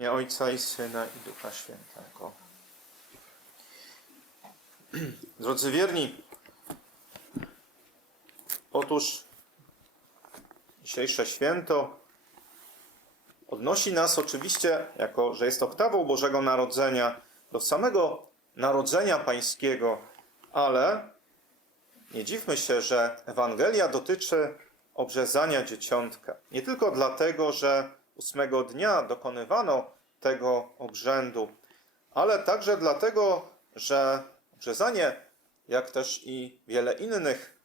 imię Ojca i Syna i Ducha Świętego. Drodzy wierni, otóż dzisiejsze święto odnosi nas oczywiście, jako że jest oktawą Bożego Narodzenia, do samego Narodzenia Pańskiego, ale nie dziwmy się, że Ewangelia dotyczy obrzezania dzieciątka. Nie tylko dlatego, że ósmego dnia dokonywano tego obrzędu, ale także dlatego, że obrzezanie, jak też i wiele innych,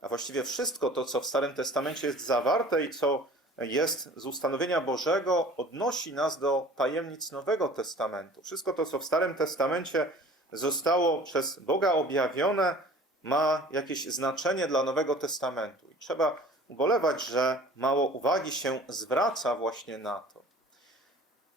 a właściwie wszystko to, co w Starym Testamencie jest zawarte i co jest z ustanowienia Bożego, odnosi nas do tajemnic Nowego Testamentu. Wszystko to, co w Starym Testamencie zostało przez Boga objawione, ma jakieś znaczenie dla Nowego Testamentu. I trzeba ubolewać, że mało uwagi się zwraca właśnie na to.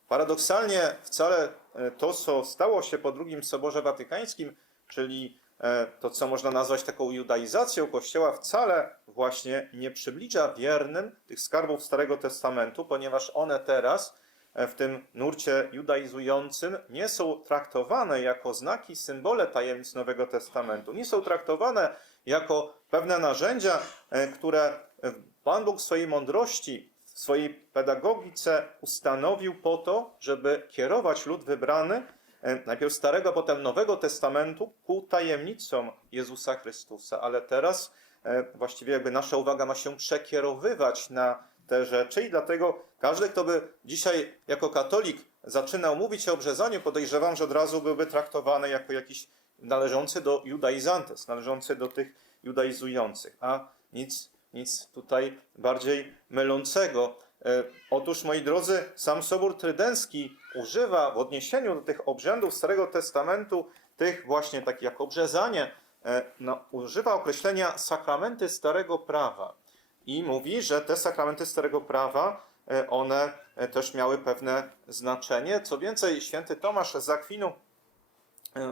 Paradoksalnie wcale e, to, co stało się po II Soborze Watykańskim, czyli e, to, co można nazwać taką judaizacją Kościoła, wcale właśnie nie przybliża wiernym tych skarbów Starego Testamentu, ponieważ one teraz e, w tym nurcie judaizującym nie są traktowane jako znaki, symbole tajemnic Nowego Testamentu. Nie są traktowane jako pewne narzędzia, e, które Pan Bóg w swojej mądrości, w swojej pedagogice ustanowił po to, żeby kierować lud wybrany e, najpierw Starego, potem Nowego Testamentu ku tajemnicom Jezusa Chrystusa. Ale teraz e, właściwie jakby nasza uwaga ma się przekierowywać na te rzeczy i dlatego każdy, kto by dzisiaj jako katolik zaczynał mówić o obrzezaniu, podejrzewam, że od razu byłby traktowany jako jakiś należący do judaizantes, należący do tych judaizujących, a nic, nic tutaj bardziej mylącego. E, Otóż, moi drodzy, sam Sobór Trydencki używa w odniesieniu do tych obrzędów Starego Testamentu, tych właśnie takich jak obrzezanie, e, no, używa określenia sakramenty Starego Prawa i mówi, że te sakramenty Starego Prawa, e, one też miały pewne znaczenie. Co więcej, święty Tomasz z Akwinu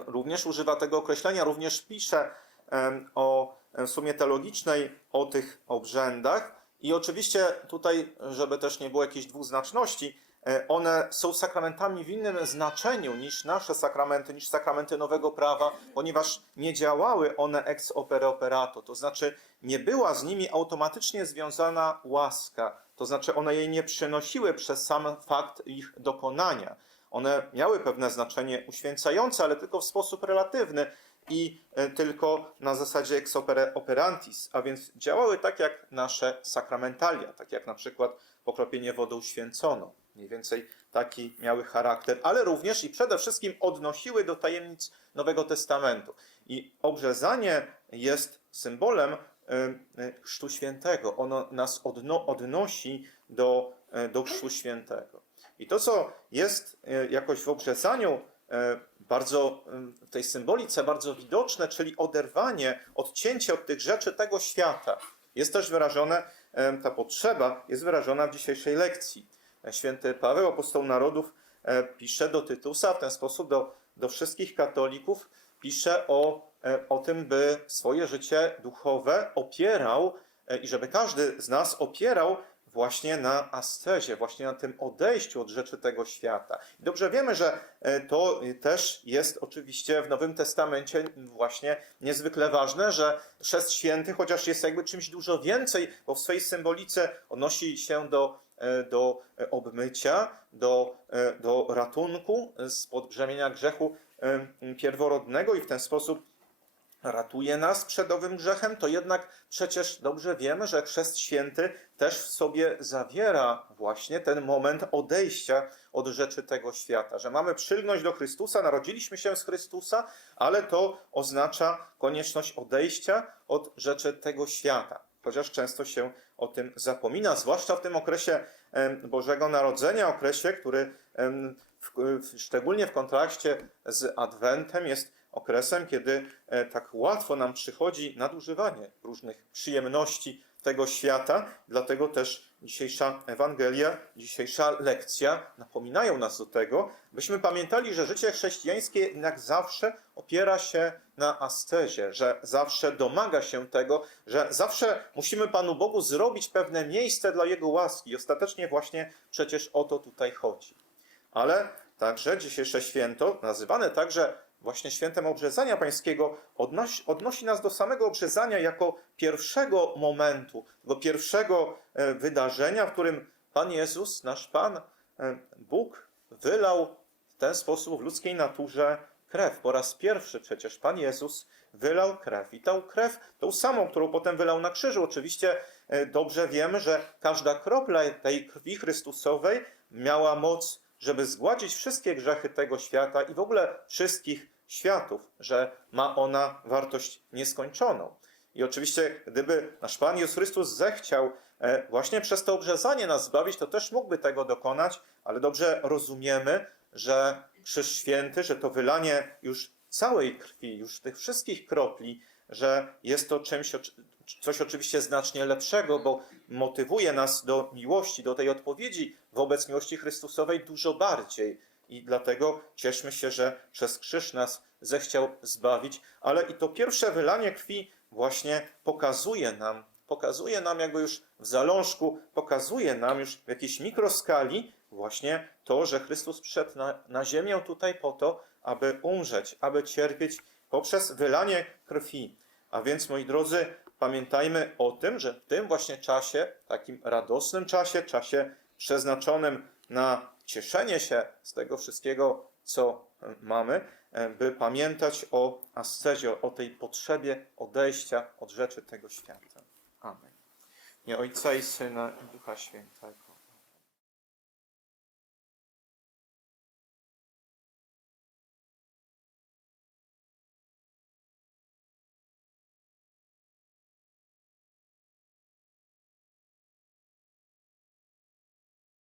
również używa tego określenia, również pisze o em, sumie teologicznej o tych obrzędach. I oczywiście tutaj, żeby też nie było jakiejś dwuznaczności, e, one są sakramentami w innym znaczeniu niż nasze sakramenty, niż sakramenty nowego prawa, ponieważ nie działały one ex opere operato, to znaczy nie była z nimi automatycznie związana łaska, to znaczy one jej nie przynosiły przez sam fakt ich dokonania. One miały pewne znaczenie uświęcające, ale tylko w sposób relatywny i e, tylko na zasadzie ex opere operantis, a więc działały tak jak nasze sakramentalia, tak jak na przykład pokropienie wodą święconą. Mniej więcej taki miały charakter, ale również i przede wszystkim odnosiły do tajemnic Nowego Testamentu. I obrzezanie jest symbolem e, e, Chrztu Świętego. Ono nas odno, odnosi do, do Chrztu Świętego. I to, co jest e, jakoś w obrzezaniu e, bardzo, e, w tej symbolice bardzo widoczne, czyli oderwanie, odcięcie od tych rzeczy tego świata, jest też wyrażone, ta potrzeba jest wyrażona w dzisiejszej lekcji. Święty Paweł, apostoł narodów, pisze do Tytusa w ten sposób do, do wszystkich katolików, pisze o, o tym, by swoje życie duchowe opierał i żeby każdy z nas opierał właśnie na ascezie, właśnie na tym odejściu od rzeczy tego świata. I dobrze wiemy, że e, to też jest oczywiście w Nowym Testamencie właśnie niezwykle ważne, że chrzest święty, chociaż jest jakby czymś dużo więcej, bo w swojej symbolice odnosi się do, e, do obmycia, do, e, do ratunku spod brzemienia grzechu pierworodnego i w ten sposób ratuje nas przed owym grzechem, to jednak przecież dobrze wiemy, że chrzest święty też w sobie zawiera właśnie ten moment odejścia od rzeczy tego świata, że mamy przylgnąć do Chrystusa, narodziliśmy się z Chrystusa, ale to oznacza konieczność odejścia od rzeczy tego świata. Chociaż często się o tym zapomina, zwłaszcza w tym okresie Bożego Narodzenia, okresie, który w, szczególnie w kontraście z Adwentem jest okresem, kiedy e, tak łatwo nam przychodzi nadużywanie różnych przyjemności tego świata. Dlatego też dzisiejsza Ewangelia, dzisiejsza lekcja napominają nas do tego, byśmy pamiętali, że życie chrześcijańskie jednak zawsze opiera się na ascezie, że zawsze domaga się tego, że zawsze musimy Panu Bogu zrobić pewne miejsce dla Jego łaski. Ostatecznie właśnie przecież o to tutaj chodzi. ale także dzisiejsze święto, nazywane także właśnie świętem obrzezania pańskiego, odnosi, odnosi nas do samego obrzezania jako pierwszego momentu, do pierwszego e, wydarzenia, w którym Pan Jezus, nasz Pan, e, Bóg, wylał w ten sposób w ludzkiej naturze krew. Po raz pierwszy przecież Pan Jezus wylał krew. I tą krew, tą samą, którą potem wylał na krzyżu. Oczywiście e, dobrze wiemy, że każda kropla tej krwi Chrystusowej miała moc, żeby zgładzić wszystkie grzechy tego świata i w ogóle wszystkich światów, że ma ona wartość nieskończoną. I oczywiście, gdyby nasz Pan Jezus Chrystus zechciał e, właśnie przez to obrzezanie nas zbawić, to też mógłby tego dokonać, ale dobrze rozumiemy, że Krzyż Święty, że to wylanie już całej krwi, już tych wszystkich kropli, że jest to czymś, coś oczywiście znacznie lepszego, bo motywuje nas do miłości, do tej odpowiedzi wobec miłości Chrystusowej dużo bardziej. I dlatego cieszmy się, że przez krzyż nas zechciał zbawić, ale i to pierwsze wylanie krwi właśnie pokazuje nam, pokazuje nam jakby już w zalążku, pokazuje nam już w jakiejś mikroskali właśnie to, że Chrystus przyszedł na, na ziemię tutaj po to, aby umrzeć, aby cierpieć poprzez wylanie krwi. A więc, moi drodzy, pamiętajmy o tym, że w tym właśnie czasie, takim radosnym czasie, czasie przeznaczonym na cieszenie się z tego wszystkiego, co e, mamy, e, by pamiętać o ascezie, o tej potrzebie odejścia od rzeczy tego świata. Amen. Nie Ojca i Syna i Ducha Świętego.